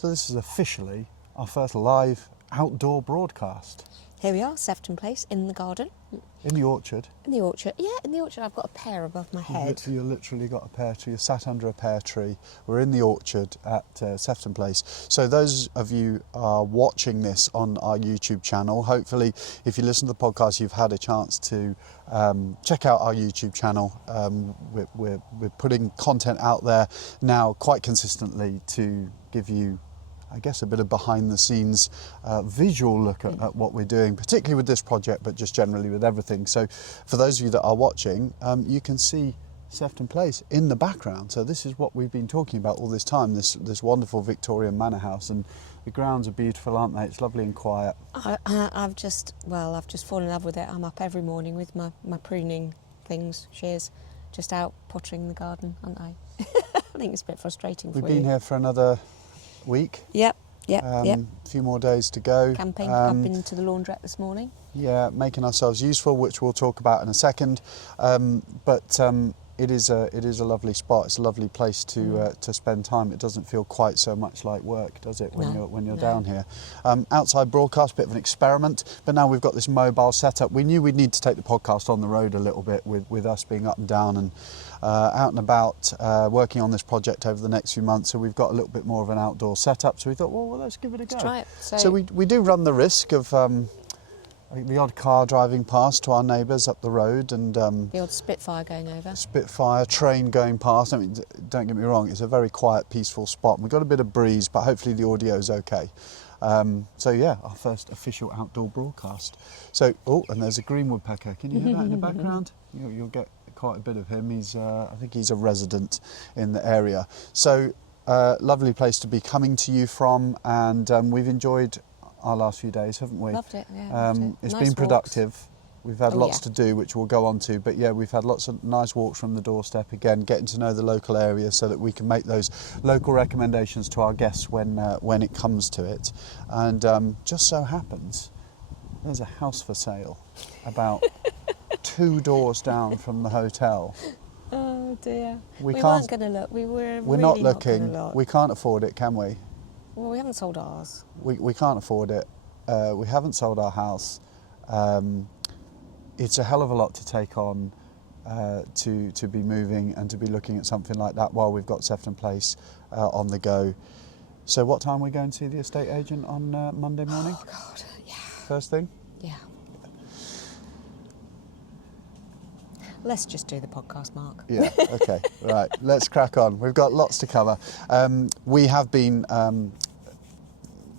So this is officially our first live outdoor broadcast. Here we are, Sefton Place, in the garden. In the orchard. In the orchard. Yeah, in the orchard. I've got a pear above my head. You literally got a pear tree. You're sat under a pear tree. We're in the orchard at Sefton Place. So those of you are watching this on our YouTube channel, hopefully if you listen to the podcast, you've had a chance to check out our YouTube channel. We're putting content out there now quite consistently to give you, I guess, a bit of behind the scenes visual look at what we're doing, particularly with this project, but just generally with everything. So for those of you that are watching, you can see Sefton Place in the background. So this is what we've been talking about all this time, this wonderful Victorian manor house, and the grounds are beautiful, aren't they? It's lovely and quiet. I've just fallen in love with it. I'm up every morning with my pruning things, shears, just out pottering the garden, aren't I? I think it's a bit frustrating for you. We've been here for another week. Yep. A few more days to go. Camping. I've been to the laundrette this morning. Yeah, making ourselves useful, which we'll talk about in a second. But it is a lovely spot. It's a lovely place to spend time. It doesn't feel quite so much like work, does it, when you're down here? Outside broadcast, bit of an experiment, but now we've got this mobile setup. We knew we'd need to take the podcast on the road a little bit with us being up and down and out and about working on this project over the next few months. So we've got a little bit more of an outdoor setup. So we thought, well, let's give it a go. Let's try it. So we do run the risk of the odd car driving past to our neighbours up the road, and the odd Spitfire going over. Spitfire train going past. I mean, don't get me wrong, it's a very quiet, peaceful spot. We've got a bit of breeze, but hopefully the audio is okay. So yeah, our first official outdoor broadcast. So, and there's a green woodpecker. Can you hear that in the background? You'll get quite a bit of him. I think he's a resident in the area. So, lovely place to be coming to you from, and we've enjoyed our last few days, haven't we? Loved it, yeah. It's nice been productive. Walks. We've had lots to do, which we'll go on to, but yeah, we've had lots of nice walks from the doorstep, again, getting to know the local area so that we can make those local recommendations to our guests when it comes to it. And just so happens, there's a house for sale about 2 doors down from the hotel. Oh dear. We weren't going to look. We're really not looking. We can't afford it, can we? Well, we haven't sold ours. We can't afford it. We haven't sold our house. It's a hell of a lot to take on to be moving and to be looking at something like that while we've got Sefton Place on the go. So what time are we going to see the estate agent on Monday morning? Oh God, yeah. First thing? Yeah. Let's just do the podcast, Mark. Yeah, okay, right. Let's crack on. We've got lots to cover. We have been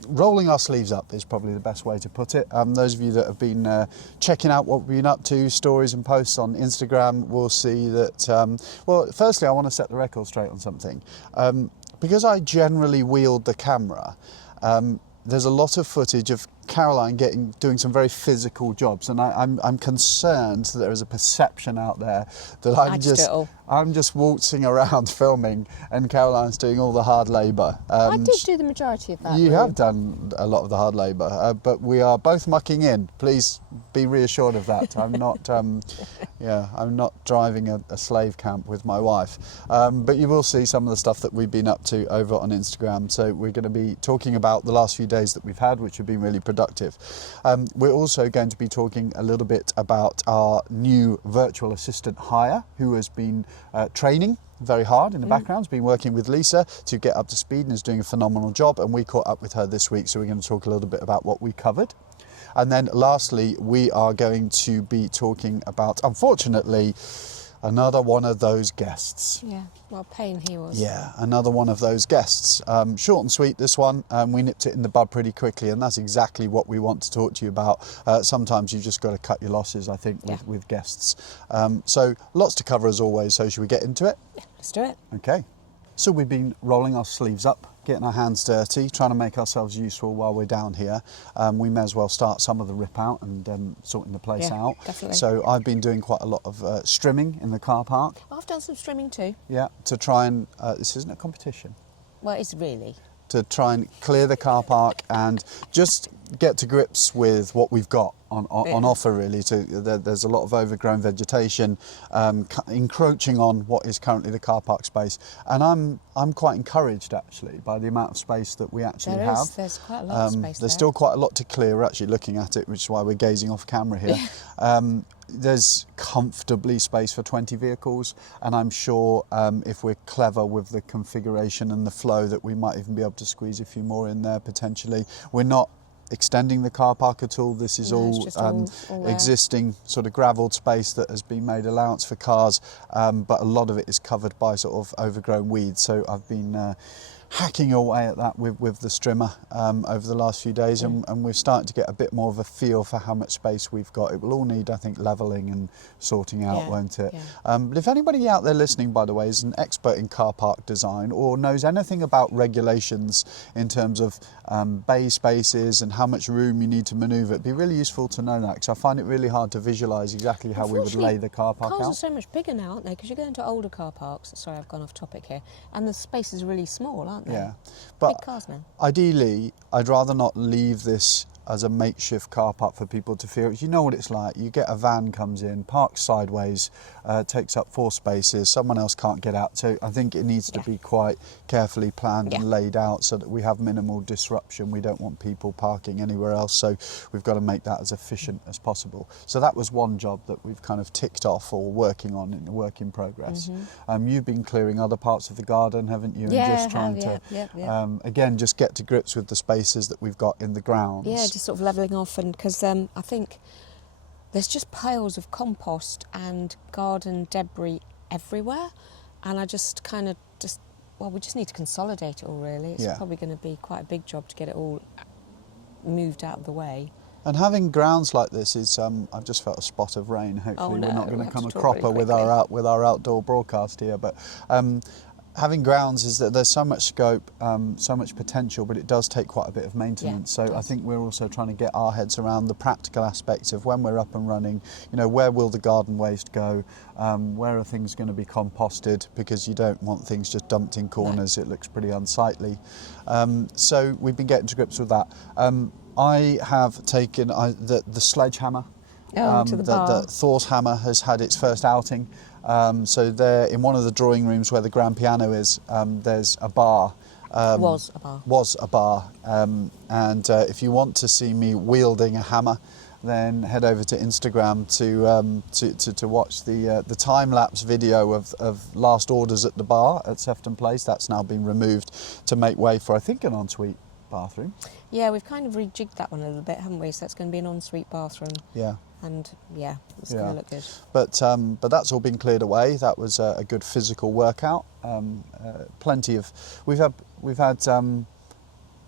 rolling our sleeves up is probably the best way to put it. Those of you that have been checking out what we've been up to, stories and posts on Instagram, will see that, well, firstly, I want to set the record straight on something. Because I generally wield the camera, there's a lot of footage of Caroline doing some very physical jobs, and I'm concerned that there is a perception out there that I'm just waltzing around filming, and Caroline's doing all the hard labour. I did do the majority of that. You have done a lot of the hard labour, but we are both mucking in. Please be reassured of that. I'm not, I'm not driving a slave camp with my wife. But you will see some of the stuff that we've been up to over on Instagram. So we're going to be talking about the last few days that we've had, which have been really productive. We're also going to be talking a little bit about our new virtual assistant hire, who has been training very hard in the background. Has been working with Lisa to get up to speed and is doing a phenomenal job, and we caught up with her this week, so we're going to talk a little bit about what we covered. And then lastly, we are going to be talking about, unfortunately, another one of those guests. Yeah, well, pain he was. Yeah, another one of those guests. Short and sweet, this one. We nipped it in the bud pretty quickly, and that's exactly what we want to talk to you about. Sometimes you've just got to cut your losses, I think, with guests. So lots to cover as always, so should we get into it? Yeah, let's do it. Okay. So we've been rolling our sleeves up, getting our hands dirty, trying to make ourselves useful while we're down here. We may as well start some of the rip out and sorting the place out. Definitely. So I've been doing quite a lot of strimming in the car park. I've done some strimming too. Yeah, to try and, this isn't a competition. Well, it's really. To try and clear the car park and just get to grips with what we've got on offer, really. There's a lot of overgrown vegetation encroaching on what is currently the car park space, and I'm quite encouraged actually by the amount of space that we actually have. There's quite a lot of space There's still quite a lot to clear. We're actually looking at it, which is why we're gazing off camera here. There's comfortably space for 20 vehicles, and I'm sure if we're clever with the configuration and the flow that we might even be able to squeeze a few more in there potentially. We're not extending the car park at all. This is all existing sort of gravelled space that has been made allowance for cars, but a lot of it is covered by sort of overgrown weeds. So I've been hacking away at that with the strimmer over the last few days, and we're starting to get a bit more of a feel for how much space we've got. It will all need, I think, levelling and sorting out, won't it? Yeah. But if anybody out there listening, by the way, is an expert in car park design or knows anything about regulations in terms of bay spaces and how much room you need to manoeuvre, it'd be really useful to know that, because I find it really hard to visualise exactly how we would lay the car park cars out. are so much bigger now, aren't they? Because you go into older car parks. Sorry, I've gone off topic here. And the spaces are really small, aren't they? Yeah, but big cars now. Ideally, I'd rather not leave this as a makeshift car park for people to feel. You know what it's like. You get a van comes in, parks sideways, takes up 4 spaces, someone else can't get out. So I think it needs to be quite carefully planned and laid out so that we have minimal disruption. We don't want people parking anywhere else, so we've got to make that as efficient as possible. So that was one job that we've kind of ticked off or working on in a work in progress. You've been clearing other parts of the garden, haven't you? Yeah, and just trying to again just get to grips with the spaces that we've got in the grounds. Yeah, just sort of levelling off, and because I think there's just piles of compost and garden debris everywhere, and I just kind of we just need to consolidate it all, really. It's probably going to be quite a big job to get it all moved out of the way. And having grounds like this is, I've just felt a spot of rain. Hopefully we're not going to come a cropper with our outdoor broadcast here, but having grounds is that there's so much scope, so much potential, but it does take quite a bit of maintenance. So I think we're also trying to get our heads around the practical aspects of when we're up and running. You know, where will the garden waste go? Where are things going to be composted? Because you don't want things just dumped in corners. It looks pretty unsightly. So we've been getting to grips with that. I have taken the sledgehammer. To the bar. The Thor's hammer has had its first outing. So there, in one of the drawing rooms where the grand piano is, there's a bar. Was a bar. And if you want to see me wielding a hammer, then head over to Instagram to watch the time-lapse video of last orders at the bar at Sefton Place. That's now been removed to make way for, I think, an ensuite bathroom. Yeah, we've kind of rejigged that one a little bit, haven't we? So it's going to be an ensuite bathroom. Yeah. And it's going to look good. But that's all been cleared away. That was a good physical workout. We've had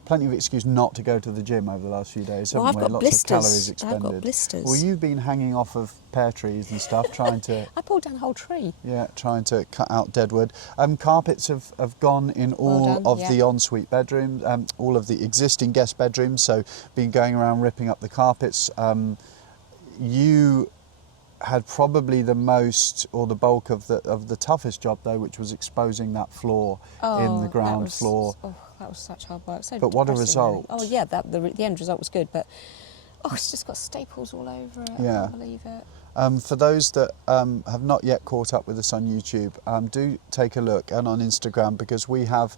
plenty of excuse not to go to the gym over the last few days, haven't I've we? got Lots blisters. of calories expended. I've got blisters. Well, you've been hanging off of pear trees and stuff, trying to... I pulled down a whole tree. Yeah, trying to cut out dead wood. Carpets have gone in all of the ensuite bedrooms, all of the existing guest bedrooms, so been going around ripping up the carpets. You had probably the most or the bulk of the toughest job though, which was exposing that floor in the ground floor. Oh, that was such hard work. So but what a result! Really. Oh yeah, the end result was good, but it's just got staples all over it. Yeah. I can't believe it. For those that have not yet caught up with us on YouTube, do take a look, and on Instagram, because we have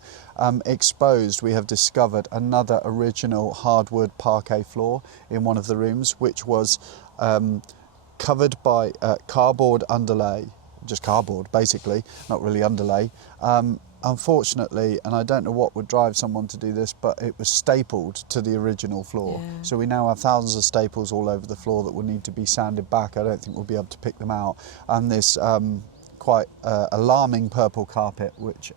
we have discovered another original hardwood parquet floor in one of the rooms, which was covered by cardboard underlay, just cardboard basically, not really underlay. Unfortunately, and I don't know what would drive someone to do this, but it was stapled to the original floor. Yeah. So we now have thousands of staples all over the floor that will need to be sanded back. I don't think we'll be able to pick them out. And this quite alarming purple carpet, which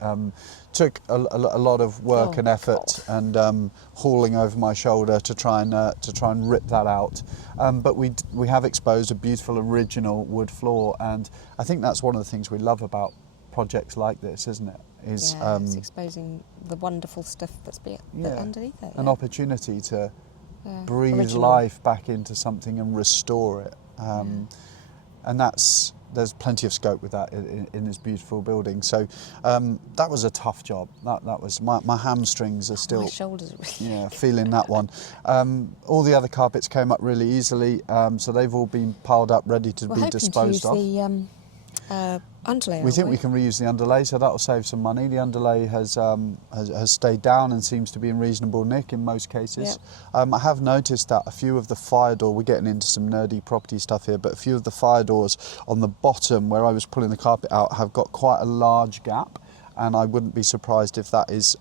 took a lot of work and effort and hauling over my shoulder to try and rip that out. But we have exposed a beautiful original wood floor, and I think that's one of the things we love about projects like this, isn't it? It's exposing the wonderful stuff that's underneath it. An opportunity to breathe life back into something and restore it. and there's plenty of scope with that in this beautiful building. So that was a tough job. That was my hamstrings are still. My shoulders are really. Yeah, feeling that one. All the other carpets came up really easily, so they've all been piled up, ready to be disposed of. We're hoping to use the underlay. We think we can reuse the underlay, so that will save some money. The underlay has stayed down and seems to be in reasonable nick in most cases. Yep. I have noticed that a few of the fire door, we're getting into some nerdy property stuff here, but a few of the fire doors on the bottom where I was pulling the carpet out have got quite a large gap, and I wouldn't be surprised if that is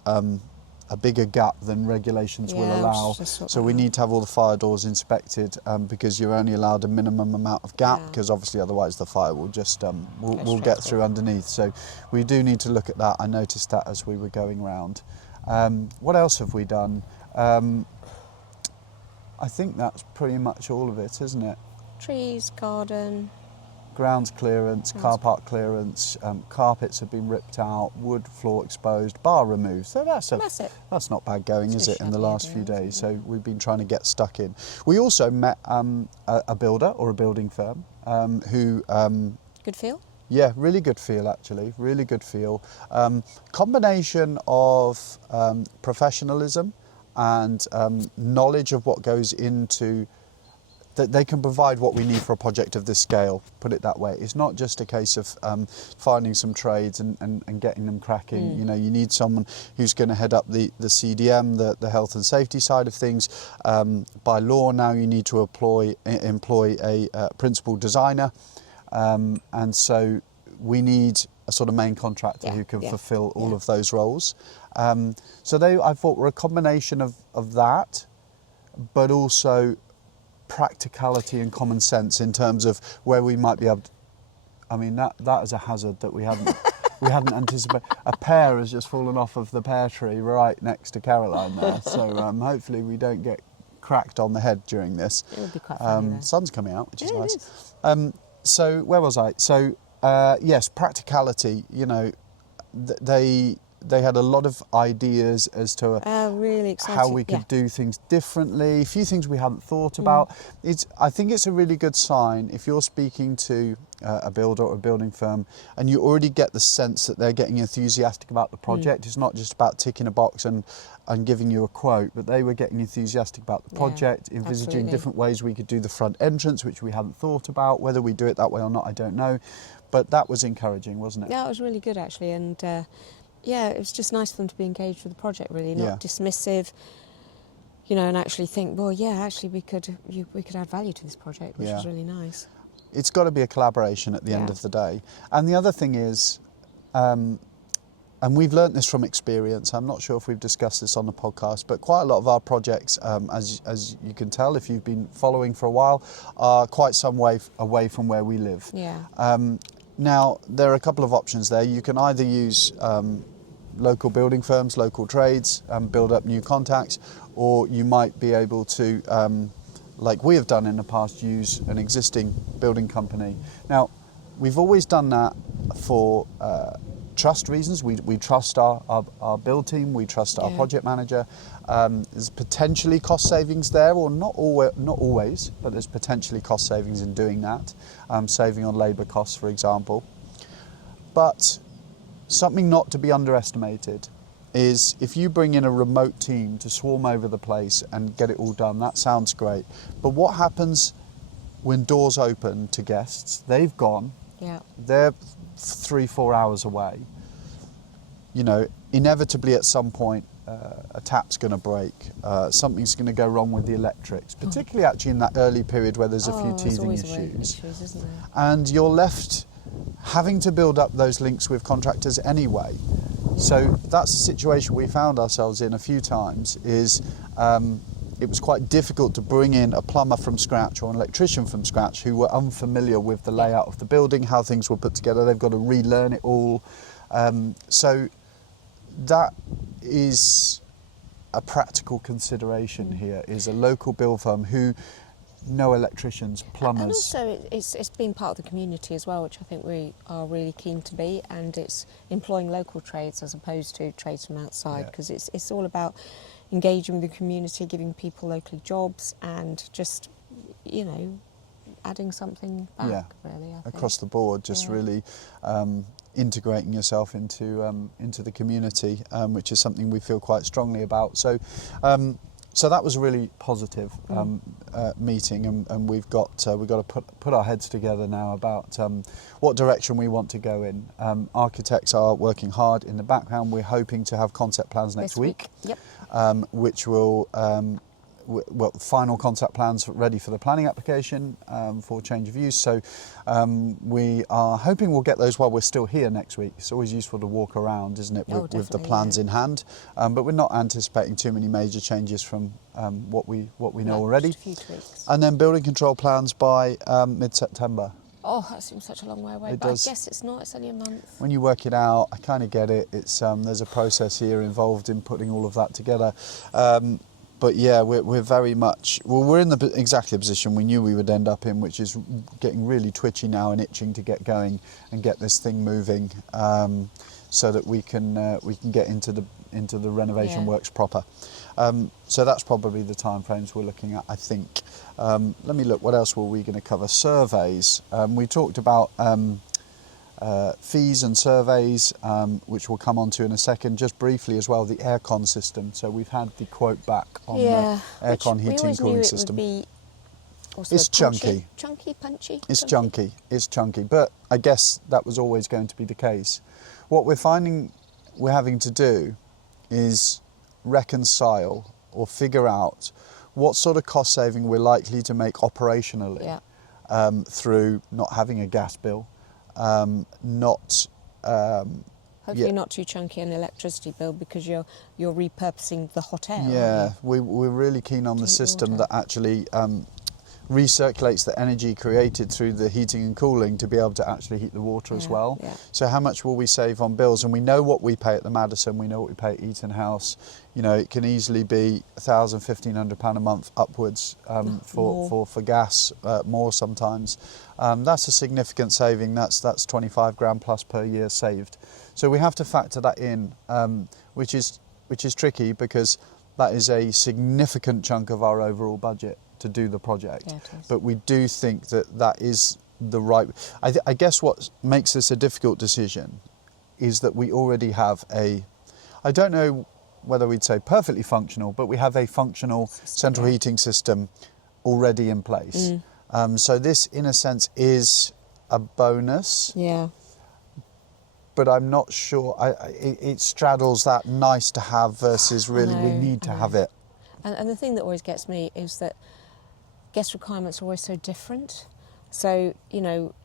a bigger gap than regulations will allow. So we need to have all the fire doors inspected because you're only allowed a minimum amount of gap, because obviously otherwise the fire will just will get through underneath. So we do need to look at that. I noticed that as we were going round. What else have we done? I think that's pretty much all of it, isn't it? Trees, garden. Grounds clearance, car park clearance, carpets have been ripped out, wood floor exposed, bar removed. So that's not bad going, is it, in the last few days? So we've been trying to get stuck in. We also met a builder or a building firm who... Good feel? Yeah, really good feel actually, really good feel. Combination of professionalism and knowledge of what goes into... that they can provide what we need for a project of this scale, put it that way. It's not just a case of finding some trades and getting them cracking. You know, you need someone who's going to head up the CDM, the health and safety side of things. By law now you need to employ a principal designer, and so we need a sort of main contractor who can fulfil all of those roles. So I thought were a combination of that, but also practicality and common sense in terms of where we might be able to, I mean that is a hazard that we hadn't anticipated. A pear has just fallen off of the pear tree right next to Caroline there, so hopefully we don't get cracked on the head during this. It would be quite funny. Sun's coming out, which is nice. It is. So where was I? So yes, practicality, you know, they had a lot of ideas as to really how we could do things differently, a few things we hadn't thought about. I think it's a really good sign if you're speaking to a builder or a building firm and you already get the sense that they're getting enthusiastic about the project. It's not just about ticking a box and giving you a quote, but they were getting enthusiastic about the project, envisaging different ways we could do the front entrance, which we hadn't thought about. Whether we do it that way or not, I don't know. But that was encouraging, wasn't it? Yeah, it was really good actually, and yeah, it was just nice for them to be engaged with the project, really, not dismissive, you know, and actually think, well, yeah, actually we could add value to this project, which was really nice. It's got to be a collaboration at the end of the day. And the other thing is, and we've learnt this from experience, I'm not sure if we've discussed this on the podcast, but quite a lot of our projects, as you can tell if you've been following for a while, are quite some way away from where we live. Yeah. Now, there are a couple of options there. You can either use local building firms, local trades, build up new contacts, or you might be able to, like we have done in the past, use an existing building company. Now, we've always done that for trust reasons. We trust our build team, we trust our project manager. There's potentially cost savings there, or not always, but there's potentially cost savings in doing that, saving on labour costs, for example. But something not to be underestimated is if you bring in a remote team to swarm over the place and get it all done, that sounds great. But what happens when doors open to guests? They've gone, they're 3-4 hours away. You know, inevitably at some point a tap's going to break, something's going to go wrong with the electrics, particularly actually in that early period where there's a few teething issues. Isn't there? And you're left having to build up those links with contractors anyway. So that's the situation we found ourselves in a few times, is it was quite difficult to bring in a plumber from scratch or an electrician from scratch who were unfamiliar with the layout of the building, how things were put together. They've got to relearn it all. So that is a practical consideration here, is a local build firm who know electricians, plumbers. And also it's been part of the community as well, which I think we are really keen to be, and it's employing local trades as opposed to trades from outside, because it's all about engaging with the community, giving people locally jobs, and just, you know, adding something back, Yeah. really, I think. Across the board, just Yeah. really integrating yourself into the community, which is something we feel quite strongly about. So that was a really positive meeting, and we've got to put our heads together now about what direction we want to go in. Architects are working hard in the background. We're hoping to have concept plans next This week. Yep. Which will final concept plans ready for the planning application for change of use. So we are hoping we'll get those while we're still here next week. It's always useful to walk around, isn't it, with the Definitely, plans yeah. in hand. But we're not anticipating too many major changes from what we know No, already. just a few tweaks. And then building control plans by mid-September. Oh, that seems such a long way away, It but does. I guess it's not. It's only a month. When you work it out, I kind of get it. It's there's a process here involved in putting all of that together. But yeah, we're very much, we're in exactly the position we knew we would end up in, which is getting really twitchy now and itching to get going and get this thing moving, so that we can get into the renovation works proper. So that's probably the timeframes we're looking at, I think. Let me look. What else were we going to cover? Surveys. We talked about fees and surveys, which we'll come on to in a second. Just briefly as well, the aircon system. So we've had the quote back on the aircon heating and cooling system. It's chunky. Chunky, punchy? It's chunky. It's chunky. But I guess that was always going to be the case. What we're finding we're having to do is reconcile or figure out what sort of cost saving we're likely to make operationally through not having a gas bill. Hopefully not too chunky an electricity bill, because you're repurposing the hot air. Yeah, we're really keen on the system that actually recirculates the energy created through the heating and cooling to be able to actually heat the water as well. Yeah. So how much will we save on bills? And we know what we pay at the Madison, we know what we pay at Eaton House. You know, it can easily be £1,000, £1,500 a month upwards for gas, more sometimes. That's a significant saving. That's 25 grand plus per year saved. So we have to factor that in, which is tricky, because that is a significant chunk of our overall budget to do the project. Yeah, it is. But we do think that is the right. I guess what makes this a difficult decision is that we already have I don't know whether we'd say perfectly functional, but we have a functional central heating system already in place. So this, in a sense, is a bonus. Yeah. But I'm not sure. It straddles that nice to have versus really we need to have it. And the thing that always gets me is that guest requirements are always so different. So, you know,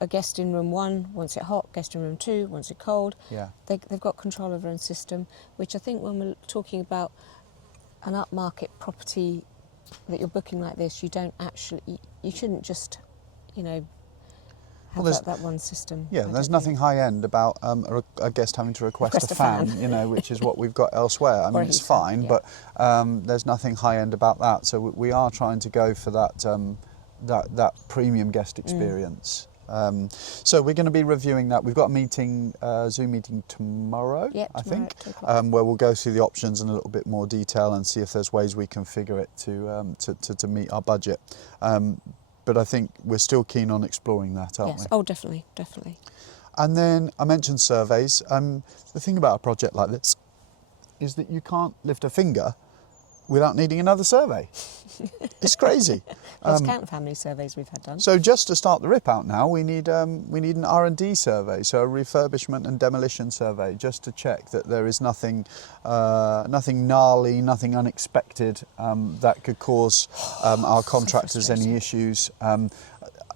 a guest in room 1 wants it hot, guest in room 2 wants it cold. Yeah. They've got control of their own system, which I think when we're talking about an upmarket property that you're booking like this, you shouldn't just, you know, have that one system. Yeah, there's nothing high-end about a guest having to request a fan, you know, which is what we've got elsewhere. I mean, it's fine, but there's nothing high-end about that. So we are trying to go for that premium guest experience. So we're going to be reviewing that. We've got a meeting, Zoom meeting tomorrow, I think, where we'll go through the options in a little bit more detail and see if there's ways we can figure it to meet our budget. But I think we're still keen on exploring that, aren't we? Oh, definitely. And then I mentioned surveys. The thing about a project like this is that you can't lift a finger without needing another survey. It's crazy. Let's count how many surveys we've had done. So just to start the rip out now, we need an R&D survey, so a refurbishment and demolition survey, just to check that there is nothing gnarly, nothing unexpected that could cause our contractors any issues.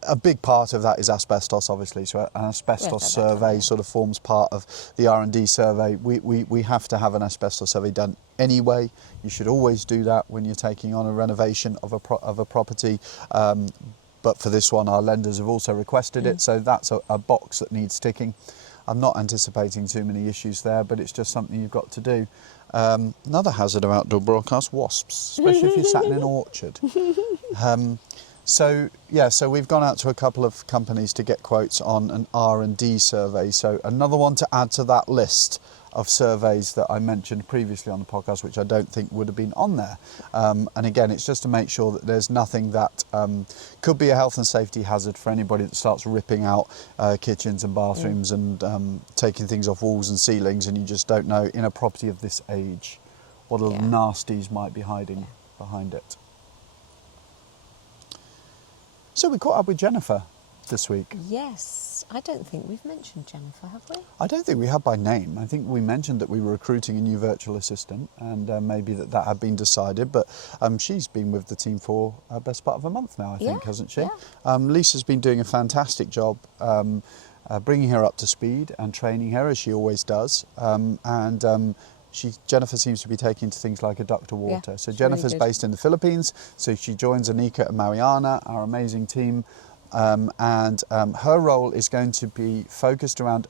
A big part of that is asbestos, obviously, so an asbestos survey sort of forms part of the R&D survey. We have to have an asbestos survey done anyway. You should always do that when you're taking on a renovation of a property. But for this one, our lenders have also requested it, so that's a box that needs ticking. I'm not anticipating too many issues there, but it's just something you've got to do. Another hazard of outdoor broadcast, wasps, especially if you're sat in an orchard. So we've gone out to a couple of companies to get quotes on an R&D survey. So another one to add to that list of surveys that I mentioned previously on the podcast, which I don't think would have been on there. And again, it's just to make sure that there's nothing that could be a health and safety hazard for anybody that starts ripping out kitchens and bathrooms and taking things off walls and ceilings, and you just don't know in a property of this age what little nasties might be hiding behind it. So we caught up with Jennifer this week. Yes, I don't think we've mentioned Jennifer, have we? I don't think we have by name. I think we mentioned that we were recruiting a new virtual assistant, and maybe that had been decided, but she's been with the team for the best part of a month now, I think, hasn't she? Yeah. Lisa's been doing a fantastic job bringing her up to speed and training her, as she always does, Jennifer seems to be taking to things like a duck to water. So Jennifer's really based in the Philippines, so she joins Anika and Mariana, our amazing team, and her role is going to be focused around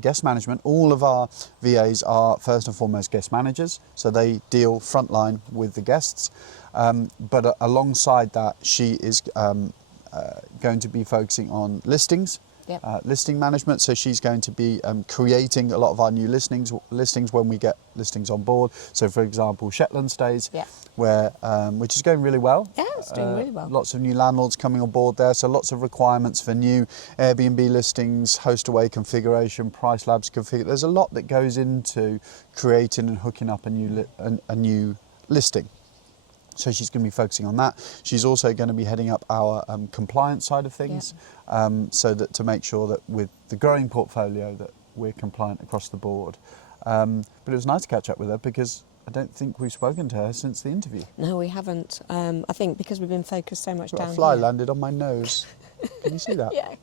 guest management. All of our VAs are first and foremost guest managers, so they deal frontline with the guests. But alongside that, she is going to be focusing on listings. Listing management, so she's going to be creating a lot of our new listings when we get listings on board. So for example, Shetland stays, where which is going really well. Yeah, it's doing really well. Lots of new landlords coming on board there, so lots of requirements for new Airbnb listings, host away configuration, price labs configure. There's a lot that goes into creating and hooking up a new listing. So she's going to be focusing on that. She's also going to be heading up our compliance side of things, so that to make sure that with the growing portfolio that we're compliant across the board. But it was nice to catch up with her because I don't think we've spoken to her since the interview. No, we haven't. I think because we've been focused so much down here. A fly landed on my nose. Can you see that? Yeah, I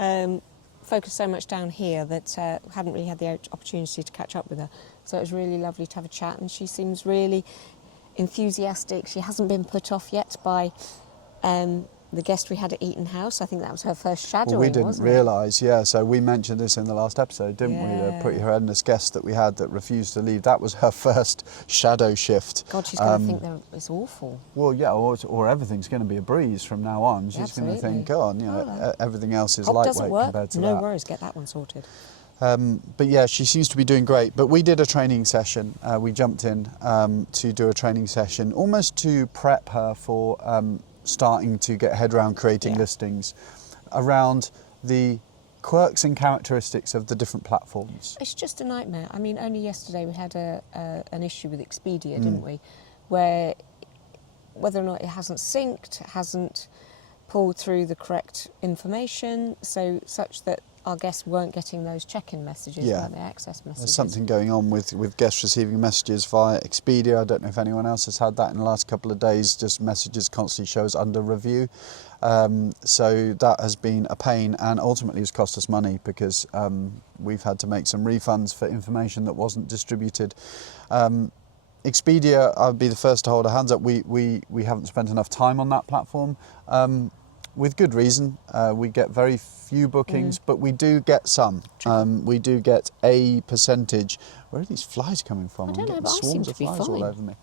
can. Focused so much down here that hadn't really had the opportunity to catch up with her. So it was really lovely to have a chat, and she seems really enthusiastic. She hasn't been put off yet by the guest we had at Eaton House. I think that was her first shadowing. Well, we didn't realise, so we mentioned this in the last episode, didn't we? The pretty horrendous guest that we had that refused to leave. That was her first shadow shift. God, she's going to think that it's awful. Well, yeah, or everything's going to be a breeze from now on. She's going to think, everything else is lightweight compared to that. No worries, get that one sorted. But yeah, she seems to be doing great. But we did a training session. We jumped in to do a training session almost to prep her for starting to get her head around creating listings around the quirks and characteristics of the different platforms. It's just a nightmare. I mean, only yesterday we had an issue with Expedia, didn't we? Where whether or not it hasn't synced, hasn't pulled through the correct information, so such that our guests weren't getting those check-in messages, weren't they, access messages. There's something going on with guests receiving messages via Expedia. I don't know if anyone else has had that in the last couple of days, just messages constantly show us under review. So that has been a pain and ultimately has cost us money because we've had to make some refunds for information that wasn't distributed. Expedia, I'll be the first to hold our hands up. We haven't spent enough time on that platform. With good reason. We get very few bookings, but we do get some. We do get a percentage. Where are these flies coming from? I don't know, but I swarms seem of to be flies fine. all over me.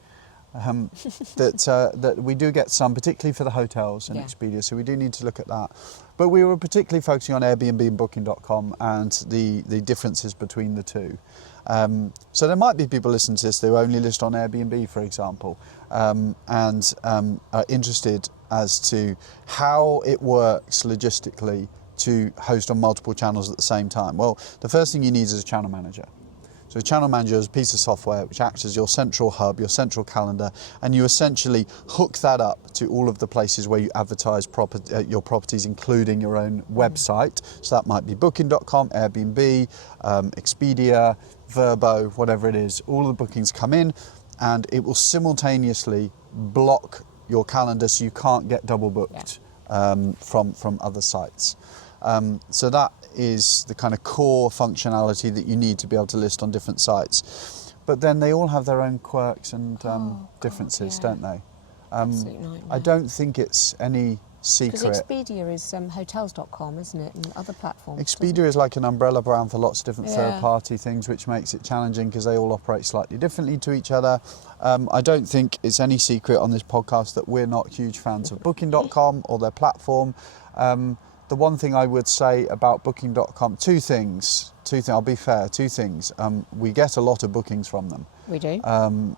That we do get some, particularly for the hotels and Expedia, so we do need to look at that. But we were particularly focusing on Airbnb and Booking.com and the differences between the two. So there might be people listening to this who only list on Airbnb, for example, and are interested as to how it works logistically to host on multiple channels at the same time. Well, the first thing you need is a channel manager. So a channel manager is a piece of software which acts as your central hub, your central calendar, and you essentially hook that up to all of the places where you advertise your properties, including your own website. So that might be Booking.com, Airbnb, Expedia, Verbo, whatever it is. All of the bookings come in and it will simultaneously block your calendar so you can't get double booked from other sites. So that is the kind of core functionality that you need to be able to list on different sites. But then they all have their own quirks and differences, don't they? Absolute nightmare. I don't think it's any secret. Because Expedia is hotels.com, isn't it, and other platforms? Expedia is like an umbrella brand for lots of different Yeah. third-party things, which makes it challenging because they all operate slightly differently to each other. I don't think it's any secret on this podcast that we're not huge fans of Booking.com or their platform. The one thing I would say about Booking.com, two things. I'll be fair, two things. We get a lot of bookings from them. We do.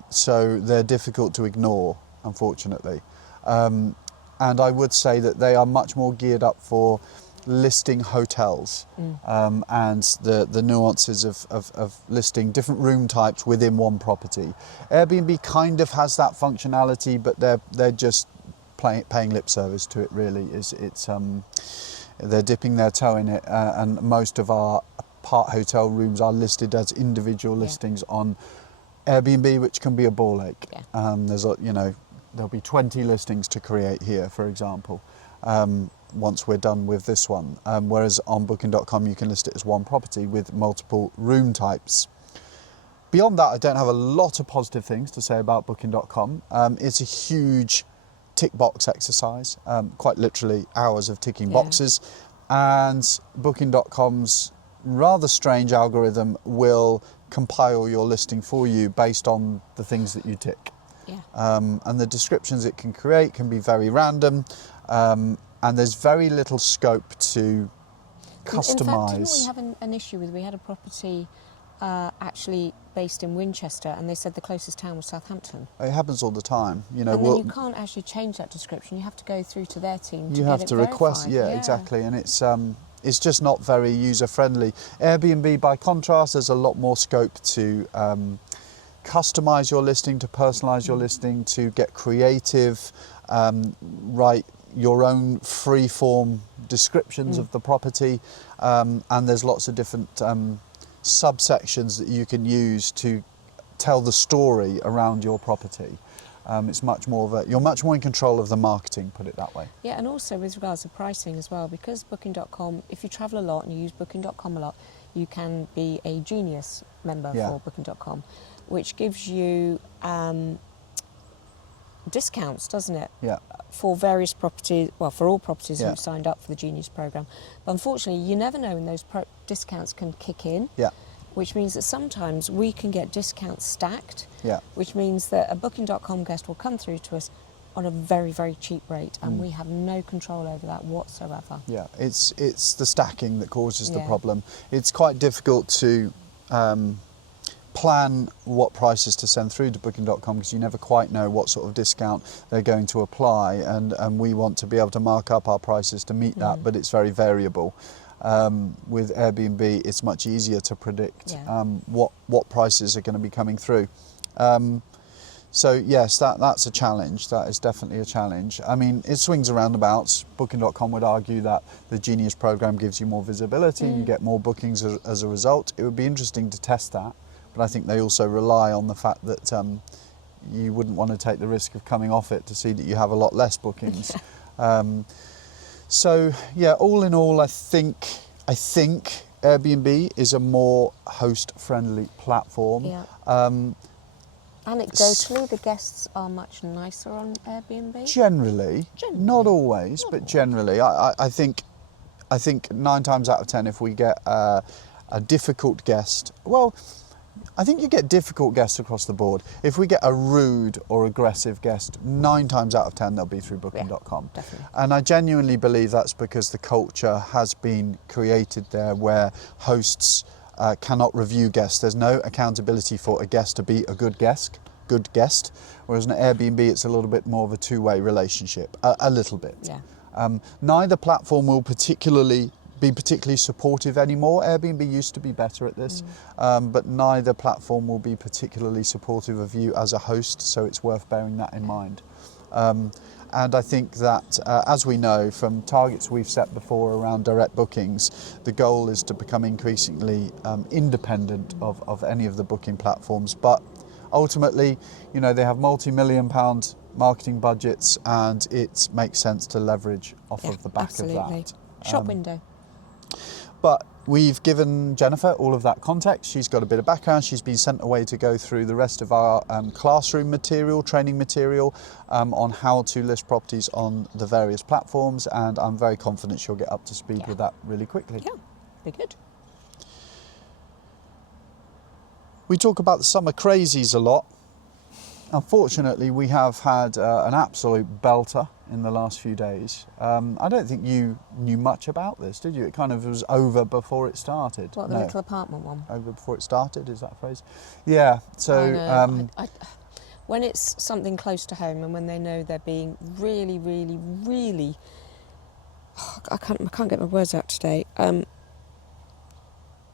So they're difficult to ignore, unfortunately. And I would say that they are much more geared up for listing hotels and the nuances of listing different room types within one property. Airbnb kind of has that functionality, but they're just paying lip service to it, really. They're dipping their toe in it, and most of our Aparthotel rooms are listed as individual listings on Airbnb, which can be a ball ache. There'll be 20 listings to create here, for example, once we're done with this one. Whereas on Booking.com, you can list it as one property with multiple room types. Beyond that, I don't have a lot of positive things to say about Booking.com. It's a huge tick box exercise, quite literally hours of ticking boxes. And Booking.com's rather strange algorithm will compile your listing for you based on the things that you tick. And the descriptions it can create can be very random, and there's very little scope to customise. In fact, didn't we have an issue with, we had a property actually based in Winchester, and they said the closest town was Southampton. It happens all the time. And then you can't actually change that description. You have to go through to their team to you get have it to request, verified. exactly, and it's just not very user friendly. Airbnb, by contrast, there's a lot more scope to customise your listing, to personalise your listing, to get creative, write your own free-form descriptions of the property, and there's lots of different subsections that you can use to tell the story around your property. It's much more you're much more in control of the marketing, put it that way. Yeah, and also with regards to pricing as well, because Booking.com, if you travel a lot and you use Booking.com a lot, you can be a Genius member for Booking.com, which gives you discounts, doesn't it? Yeah. For various properties, well, for all properties who've signed up for the Genius programme. But unfortunately, you never know when those discounts can kick in. Yeah. Which means that sometimes we can get discounts stacked. Yeah. Which means that a Booking.com guest will come through to us on a very, very cheap rate, and we have no control over that whatsoever. Yeah, it's the stacking that causes the problem. It's quite difficult to plan what prices to send through to Booking.com because you never quite know what sort of discount they're going to apply, and we want to be able to mark up our prices to meet that, but it's very variable. With Airbnb, it's much easier to predict what prices are going to be coming through. So yes, that's a challenge. That is definitely a challenge. I mean, it swings and roundabouts. Booking.com would argue that the Genius program gives you more visibility, you get more bookings as a result. It would be interesting to test that, but I think they also rely on the fact that you wouldn't want to take the risk of coming off it to see that you have a lot less bookings. So yeah, all in all, I think Airbnb is a more host-friendly platform. Yeah. Anecdotally, the guests are much nicer on Airbnb. Generally, not always, but generally, I think 9 times out of 10, if we get a difficult guest, well, I think you get difficult guests across the board. If we get a rude or aggressive guest, 9 times out of 10 they'll be through Booking.com. Yeah, definitely. And I genuinely believe that's because the culture has been created there where hosts cannot review guests. There's no accountability for a guest to be a good guest, whereas in Airbnb it's a little bit more of a two-way relationship, a little bit. Yeah. Neither platform will be particularly supportive anymore. Airbnb used to be better at this, but neither platform will be particularly supportive of you as a host, so it's worth bearing that in mind. And I think that, as we know from targets we've set before around direct bookings, the goal is to become increasingly independent of any of the booking platforms. But ultimately, they have multi-million-pound marketing budgets, and it makes sense to leverage off of the back of that. Shop window. But we've given Jennifer all of that context. She's got a bit of background. She's been sent away to go through the rest of our classroom material, training material on how to list properties on the various platforms, and I'm very confident she'll get up to speed with that really quickly. Yeah, be good. We talk about the summer crazies a lot. Unfortunately, we have had an absolute belter in the last few days. I don't think you knew much about this, did you? It kind of was over before it started. What, the little apartment one? Over before it started, is that a phrase? Yeah, so... I know. When it's something close to home and when they know they're being really, really, really... I can't get my words out today.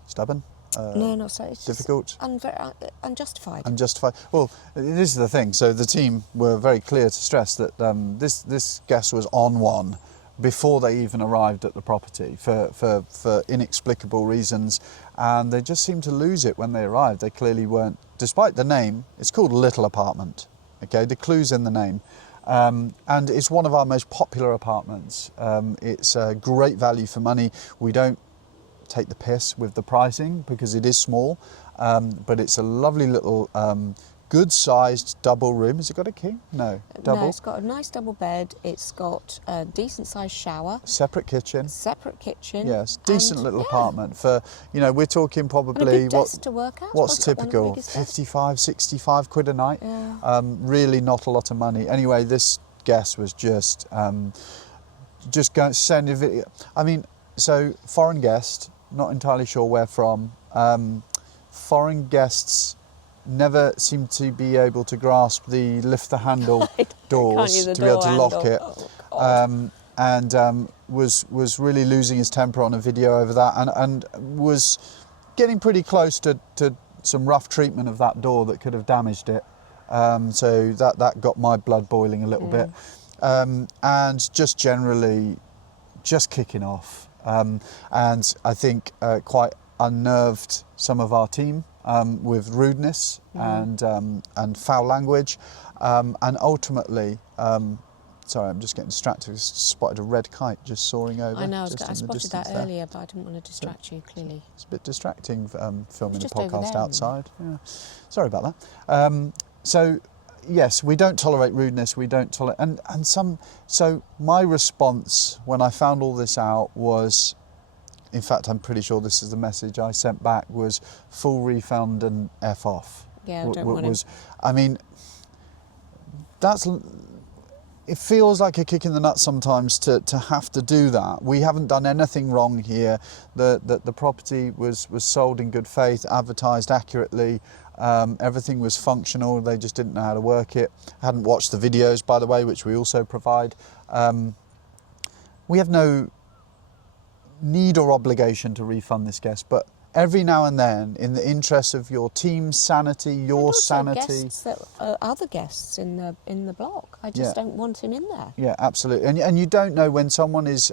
Stubborn? No, not so. It's difficult? Unjustified. Unjustified. Well, this is the thing. So the team were very clear to stress that this guest was on one before they even arrived at the property for inexplicable reasons, and they just seemed to lose it when they arrived. They clearly weren't, despite the name. It's called Little Apartment. Okay, the clue's in the name. And it's one of our most popular apartments. It's a great value for money. We don't take the piss with the pricing because it is small, but it's a lovely little good-sized double room. Has it got a king? No, double. No, it's got a nice double bed. It's got a decent-sized shower. Separate kitchen. Separate kitchen. Yes, decent little apartment for, we're talking probably... And a big desk to work out. What's typical? 55, 65 quid a night. Yeah. Really not a lot of money. Anyway, this guest was just going sending video. I mean, so foreign guest, not entirely sure where from. Foreign guests never seem to be able to grasp the lift the handle doors to be able to lock it. And was really losing his temper on a video over that, and was getting pretty close to some rough treatment of that door that could have damaged it. So that got my blood boiling a little bit. And just generally just kicking off. And I think quite unnerved some of our team with rudeness and foul language, and ultimately, sorry, I'm just getting distracted. I spotted a red kite just soaring over. I know, I just spotted that earlier, but I didn't want to distract you, clearly. It's a bit distracting filming a just over podcast there, outside. Yeah. Sorry about that. So, yes, we don't tolerate rudeness. We don't tolerate, and some. So my response when I found all this out was, in fact, I'm pretty sure this is the message I sent back, was full refund and F off. Yeah, I don't want was, I mean, it feels like a kick in the nuts sometimes to have to do that. We haven't done anything wrong here. The property was sold in good faith, advertised accurately. Everything was functional. They just didn't know how to work it. Hadn't watched the videos, by the way, which we also provide. We have no need or obligation to refund this guest, but every now and then, in the interest of your team's sanity, your sanity, guests that are other guests in the block. I just don't want him in there. Yeah, absolutely. And you don't know when someone is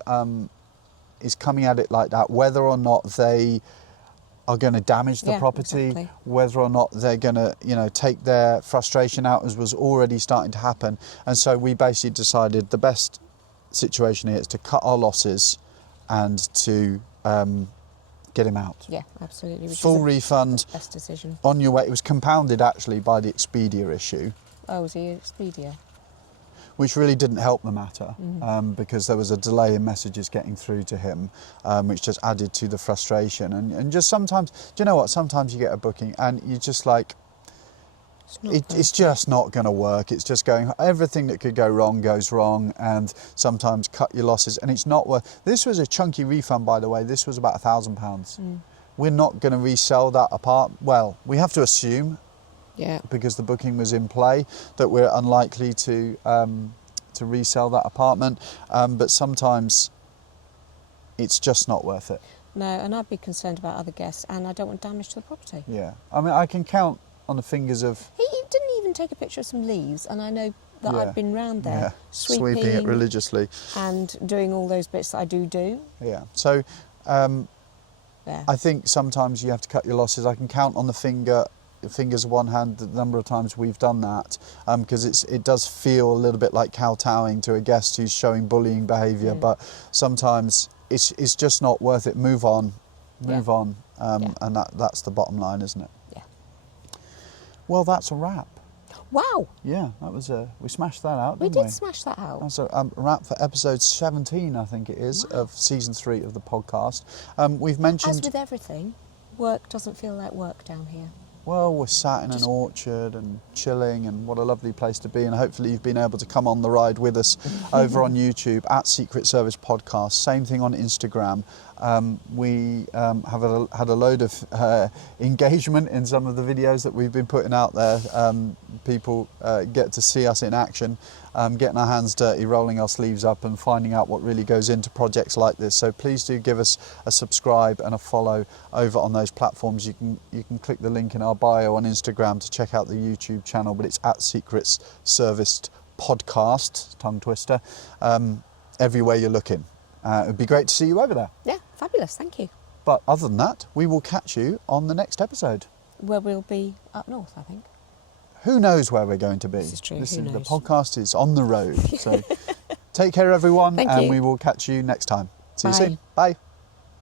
coming at it like that, whether or not they are going to damage the property, exactly. Whether or not they're going to, take their frustration out, as was already starting to happen. And so we basically decided the best situation here is to cut our losses and to get him out. Yeah, absolutely. Full refund. Best decision. On your way. It was compounded actually by the Expedia issue. Oh, was he Expedia? Which really didn't help the matter, because there was a delay in messages getting through to him, which just added to the frustration. And just sometimes, do you know what? Sometimes you get a booking and you just like, it's just not going to work. It's just going, everything that could go wrong goes wrong, and sometimes cut your losses. And it's not worth. This was a chunky refund, by the way. This was about £1,000. We're not going to resell that apart. Well, we have to assume. Yeah. Because the booking was in play, that we're unlikely to resell that apartment. But sometimes it's just not worth it. No, and I'd be concerned about other guests, and I don't want damage to the property. Yeah. I mean, I can count on the fingers of... He didn't even take a picture of some leaves, and I know that I've been round there sweeping it religiously. And doing all those bits that I do. Yeah. So I think sometimes you have to cut your losses. I can count on the fingers of one hand the number of times we've done that, because it does feel a little bit like kowtowing to a guest who's showing bullying behaviour, but sometimes it's just not worth it. Move on. move on, Yeah. and that's the bottom line, isn't it? Yeah. Well, that's a wrap. Wow, Yeah, that was we smashed that out, we didn't we? did smash that out. That's a wrap for episode 17, I think it is, Wow. of season 3 of the podcast. We've As mentioned, with everything, work doesn't feel like work down here. well, we're sat in an Just- orchard and chilling, and what a lovely place to be. And hopefully you've been able to come on the ride with us over on YouTube at Secret Service Podcast. Same thing on Instagram. We have had a load of engagement in some of the videos that we've been putting out there. People get to see us in action, getting our hands dirty, rolling our sleeves up and finding out what really goes into projects like this. So please do give us a subscribe and a follow over on those platforms. You can click the link in our bio on Instagram to check out the YouTube channel, but it's at Secrets Serviced Podcast, tongue twister, everywhere you're looking. It'd be great to see you over there. Yeah, fabulous, thank you. But other than that, we will catch you on the next episode. Where we'll be up north, I think. Who knows where we're going to be? This is true, who The knows? podcast is on the road. So take care, everyone, Thank and you. we will catch you next time. See you Bye. soon. Bye.